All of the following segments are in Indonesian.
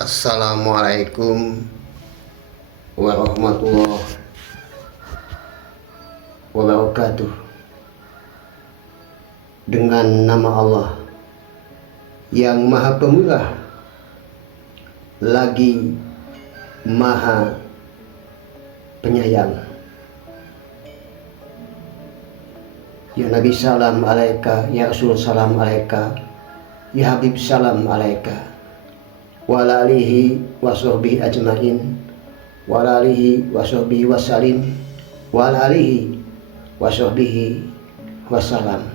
Assalamualaikum warahmatullahi wabarakatuh. Dengan nama Allah yang Maha Pemurah lagi Maha Penyayang. Ya Nabi salam alaika, ya Rasul salam alaika, ya Habib salam alaika, wa alihi wa sahbihi ajmain, wa alihi wa sahbihi wasalim, wa alihi wa sahbihi wasalam.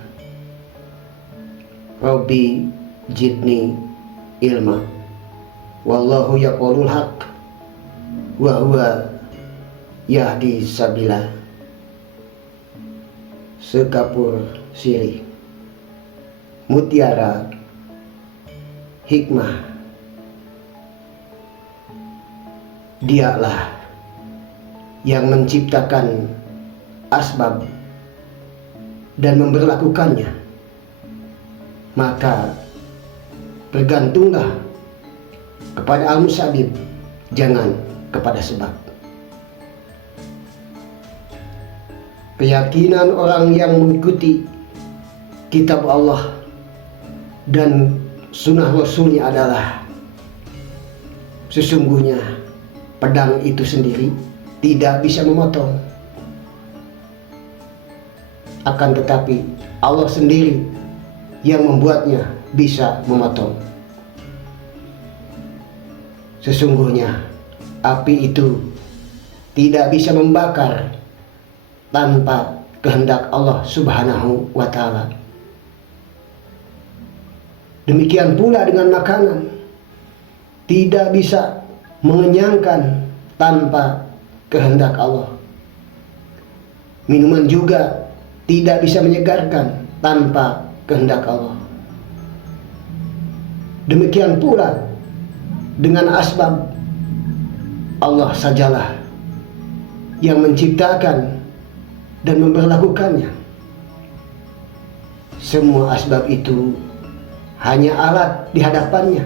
Rabbi jidni ilma, wallahu yaqulul haq, wa huwa yahdi sabila. Sekapur sirih, mutiara hikmah. Dialah yang menciptakan asbab dan memberlakukannya. Maka bergantunglah kepada al-musabib, jangan kepada sebab. Keyakinan orang yang mengikuti kitab Allah dan sunnah Rasulnya adalah sesungguhnya pedang itu sendiri tidak bisa memotong, akan tetapi Allah sendiri yang membuatnya bisa memotong. Sesungguhnya api itu tidak bisa membakar tanpa kehendak Allah Subhanahu wa Ta'ala. Demikian pula dengan makanan, tidak bisa mengenyangkan tanpa kehendak Allah. Minuman juga tidak bisa menyegarkan tanpa kehendak Allah. Demikian pula dengan asbab, Allah sajalah yang menciptakan dan memberlakukannya. Semua asbab itu hanya alat di hadapannya.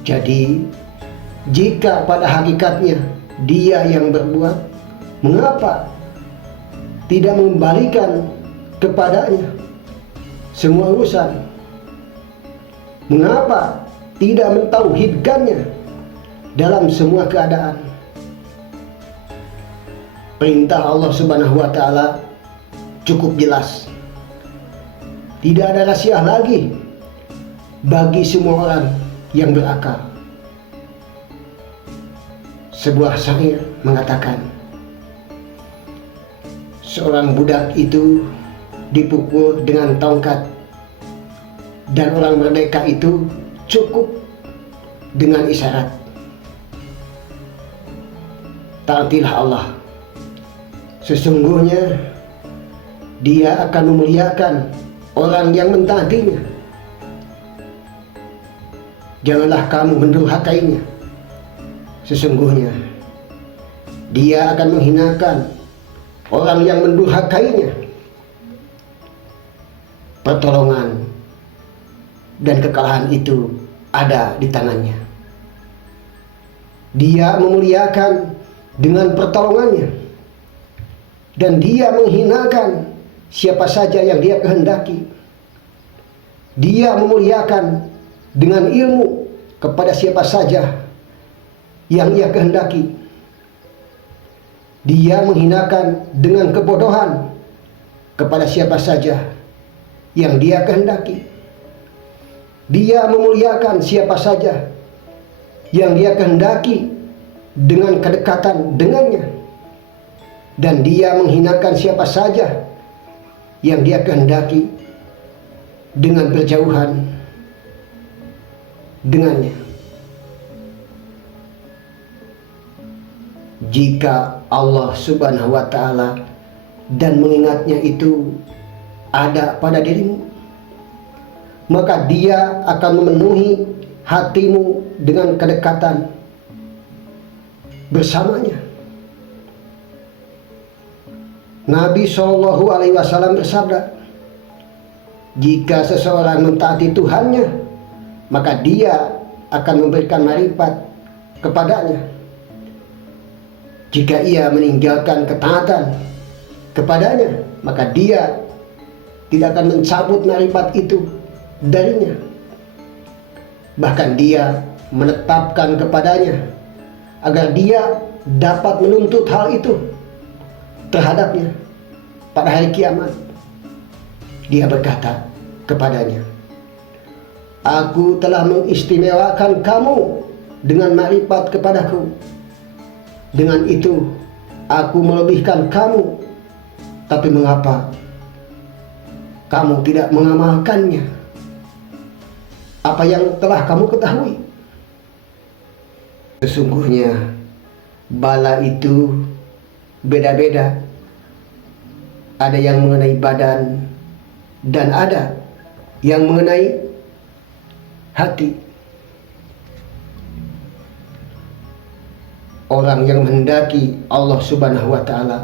Jadi, jika pada hakikatnya Dia yang berbuat, mengapa tidak mengembalikan kepadanya semua urusan? Mengapa tidak mentauhidkannya dalam semua keadaan? Perintah Allah Subhanahu wa Ta'ala cukup jelas. Tidak ada rahasia lagi bagi semua orang yang berakal. Sebuah syair mengatakan, seorang budak itu dipukul dengan tongkat, dan orang merdeka itu cukup dengan isyarat. Taatilah Allah, sesungguhnya Dia akan memuliakan orang yang mentaatinya. Janganlah kamu mendurhakainya, sesungguhnya Dia akan menghinakan orang yang mendurhakainya. Pertolongan dan kekalahan itu ada di tangannya. Dia memuliakan dengan pertolongannya, dan Dia menghinakan siapa saja yang Dia kehendaki. Dia memuliakan dengan ilmu kepada siapa saja yang Ia kehendaki. Dia menghinakan dengan kebodohan kepada siapa saja yang Dia kehendaki. Dia memuliakan siapa saja yang Dia kehendaki dengan kedekatan dengannya, dan Dia menghinakan siapa saja yang Dia kehendaki dengan berjauhan dengannya. Jika Allah Subhanahu wa Ta'ala dan mengingatnya itu ada pada dirimu, maka Dia akan memenuhi hatimu dengan kedekatan bersamanya. Nabi SAW bersabda, Jika seseorang mentaati Tuhannya, maka dia akan memberikan marifat kepadanya. Jika ia meninggalkan ketaatan kepadanya, maka dia tidak akan mencabut marifat itu darinya. Bahkan dia menetapkan kepadanya agar dia dapat menuntut hal itu terhadapnya pada hari kiamat. Dia berkata kepadanya, "Aku telah mengistimewakan kamu dengan marifat kepadaku. Dengan itu aku melebihkan kamu. Tapi mengapa kamu tidak mengamalkannya? Apa yang telah kamu ketahui? Sesungguhnya bala itu beda-beda. Ada yang mengenai badan dan ada yang mengenai hati. Orang yang menghendaki Allah Subhanahu wa Ta'ala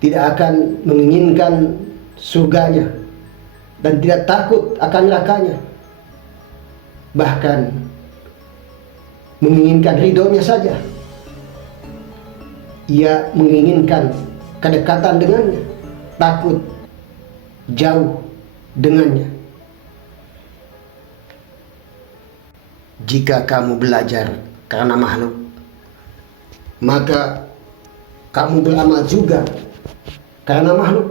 tidak akan menginginkan surganya dan tidak takut akan nerakanya, bahkan menginginkan ridhonya saja. Ia menginginkan kedekatan dengannya, takut jauh dengannya. Jika kamu belajar karena makhluk, maka kamu beramal juga karena makhluk.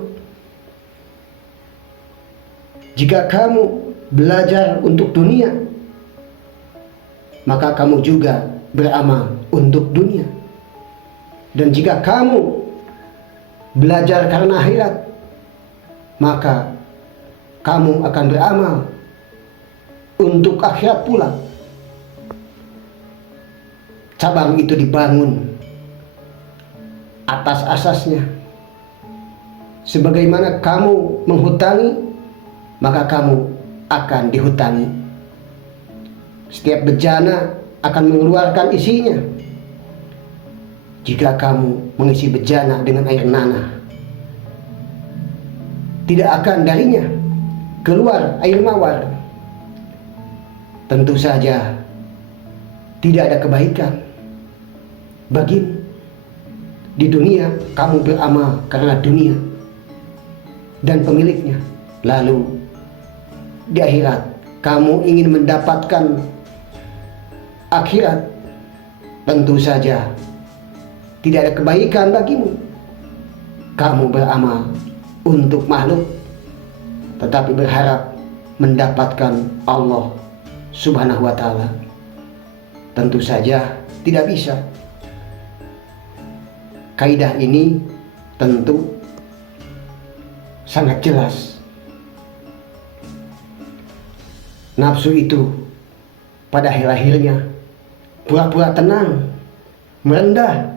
Jika kamu belajar untuk dunia, maka kamu juga beramal untuk dunia. Dan jika kamu belajar karena akhirat, maka kamu akan beramal untuk akhirat pula. Cabang itu dibangun atas asasnya. Sebagaimana kamu menghutangi, maka kamu akan dihutangi. Setiap bejana akan mengeluarkan isinya. Jika kamu mengisi bejana dengan air nanah, tidak akan darinya keluar air mawar. Tentu saja tidak ada kebaikan bagimu. Di dunia kamu beramal karena dunia dan pemiliknya. Lalu di akhirat kamu ingin mendapatkan akhirat. Tentu saja tidak ada kebaikan bagimu. Kamu beramal untuk makhluk, tetapi berharap mendapatkan Allah Subhanahu wa Ta'ala. Tentu saja tidak bisa. Kaidah ini tentu sangat jelas. Nafsu itu pada akhir-akhirnya pura-pura tenang, merendah,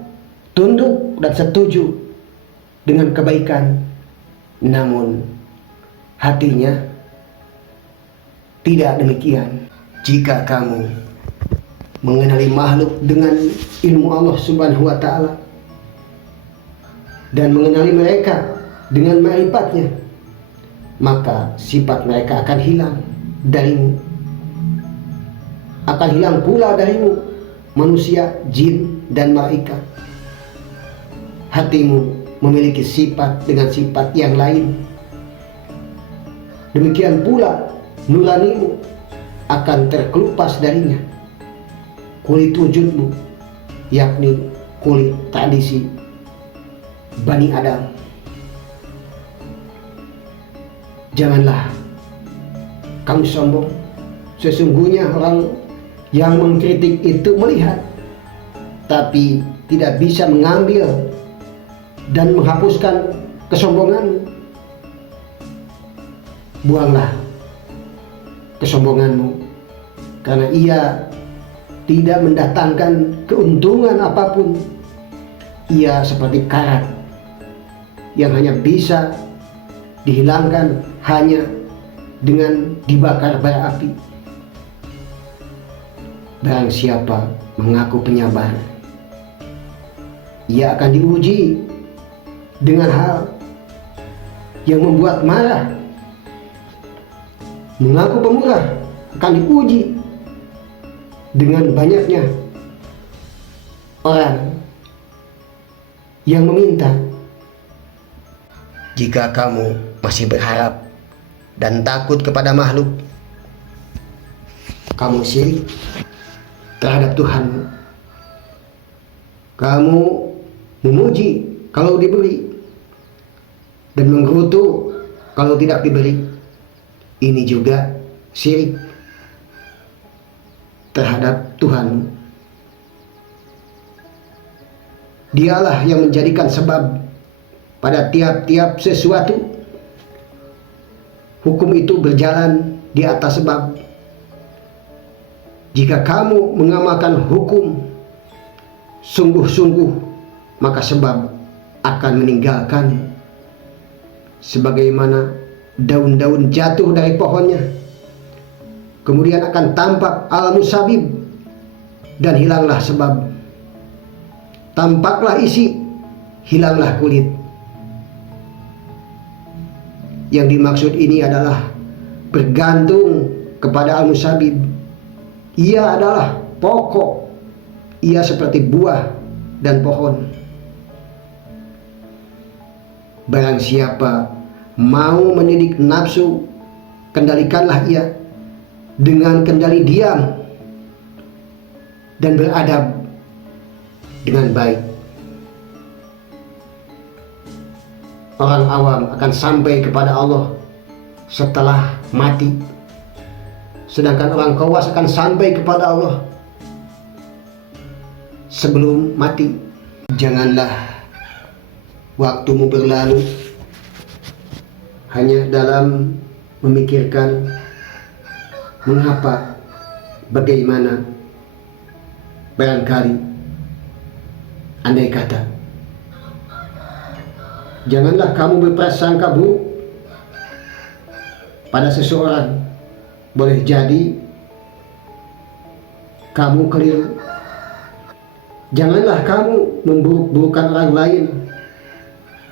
tunduk dan setuju dengan kebaikan. Namun hatinya tidak demikian. Jika kamu mengenali makhluk dengan ilmu Allah Subhanahu wa Ta'ala dan mengenali mereka dengan ma'rifatnya, maka sifat mereka akan hilang darimu. Akan hilang pula darimu manusia, jin, dan malaikat. Hatimu memiliki sifat dengan sifat yang lain. Demikian pula nuranimu akan terkelupas darinya. Kulit wujudmu, yakni kulit tradisi Bani Adam. Janganlah kamu sombong. Sesungguhnya orang yang mengkritik itu melihat, tapi tidak bisa mengambil dan menghapuskan kesombonganmu. Buanglah kesombonganmu, karena ia tidak mendatangkan keuntungan apapun. Ia seperti karat yang hanya bisa dihilangkan hanya dengan dibakar bara api. Barang siapa mengaku penyabar, ia akan diuji dengan hal yang membuat marah, mengaku pemurah, akan diuji dengan banyaknya orang yang meminta. Jika kamu masih berharap dan takut kepada makhluk, kamu syirik terhadap Tuhan. Kamu memuji kalau diberi dan menggerutu kalau tidak diberi. Ini juga syirik terhadap Tuhan. Dialah yang menjadikan sebab pada tiap-tiap sesuatu. Hukum itu berjalan di atas sebab. Jika kamu mengamalkan hukum sungguh-sungguh, maka sebab akan meninggalkan. Sebagaimana daun-daun jatuh dari pohonnya, kemudian akan tampak al-musabib, dan hilanglah sebab. Tampaklah isi, hilanglah kulit. Yang dimaksud ini adalah bergantung kepada al-musabib. Ia adalah pokok. Ia seperti buah dan pohon. Barang siapa mau mendidik nafsu, kendalikanlah ia dengan kendali diam dan beradab dengan baik. Orang awam akan sampai kepada Allah setelah mati, sedangkan orang khawas akan sampai kepada Allah sebelum mati. Janganlah waktumu berlalu hanya dalam memikirkan mengapa, bagaimana. Barangkali, andai kata, janganlah kamu berprasangka buruk pada seseorang. Boleh jadi kamu keliru. Janganlah kamu memburuk-burukkan orang lain,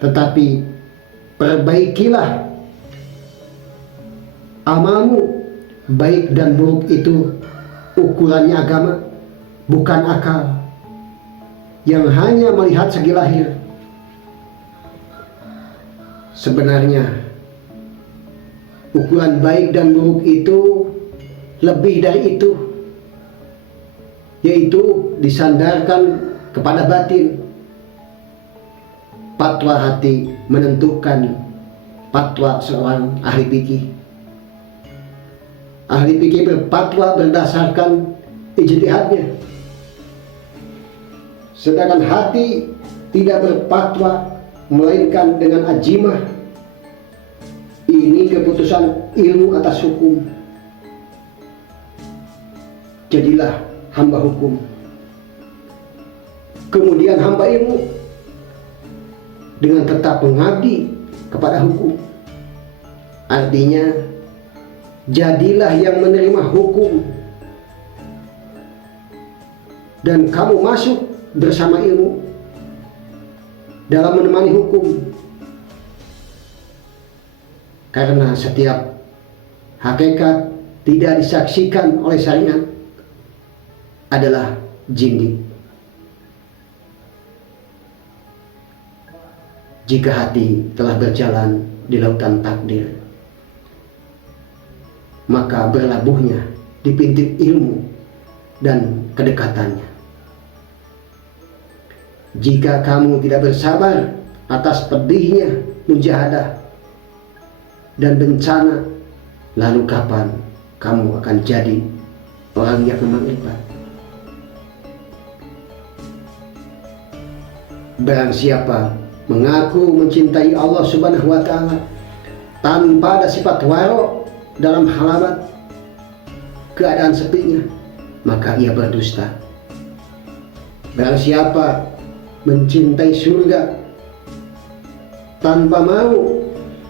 tetapi perbaikilah amalmu. Baik dan buruk itu ukurannya agama, bukan akal yang hanya melihat segi lahir. Sebenarnya ukuran baik dan buruk itu lebih dari itu, yaitu disandarkan kepada batin. Fatwa hati menentukan fatwa seorang ahli fikih. Ahli fikih berfatwa berdasarkan ijtihadnya, sedangkan hati tidak berfatwa melainkan dengan ajimah. Ini keputusan ilmu atas hukum. Jadilah hamba hukum, kemudian hamba ilmu, dengan tetap mengabdi kepada hukum. Artinya, jadilah yang menerima hukum, dan kamu masuk bersama ilmu dalam menemani hukum. Karena setiap hakikat tidak disaksikan oleh syariat adalah jindik. Jika hati telah berjalan di lautan takdir, maka berlabuhnya di pintu ilmu dan kedekatannya. Jika kamu tidak bersabar atas pedihnya mujahadah dan bencana, lalu kapan kamu akan jadi orang yang memanfaatkan? Barang siapa mengaku mencintai Allah Subhanahu wa Ta'ala tanpa ada sifat waro dalam halamat keadaan sepinya, maka ia berdusta. Barang siapa mencintai surga tanpa mau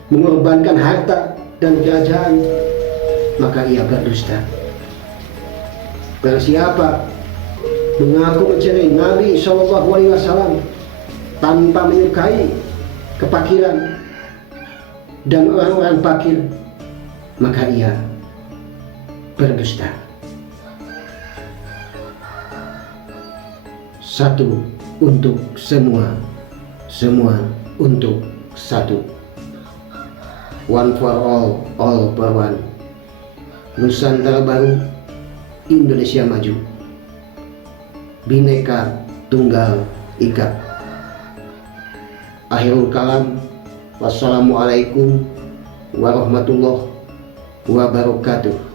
mengorbankan harta dan kerajaan, maka ia berdusta. Barang siapa mengaku mencintai Nabi SAW tanpa menyukai kefakiran, dan orang-orang fakir, maka ia berdusta. Satu untuk semua, semua untuk satu. One for all for one. Nusantara baru, Indonesia maju. Bhinneka Tunggal Ika. Akhirul kalam. Wassalamualaikum warahmatullahi wabarakatuh.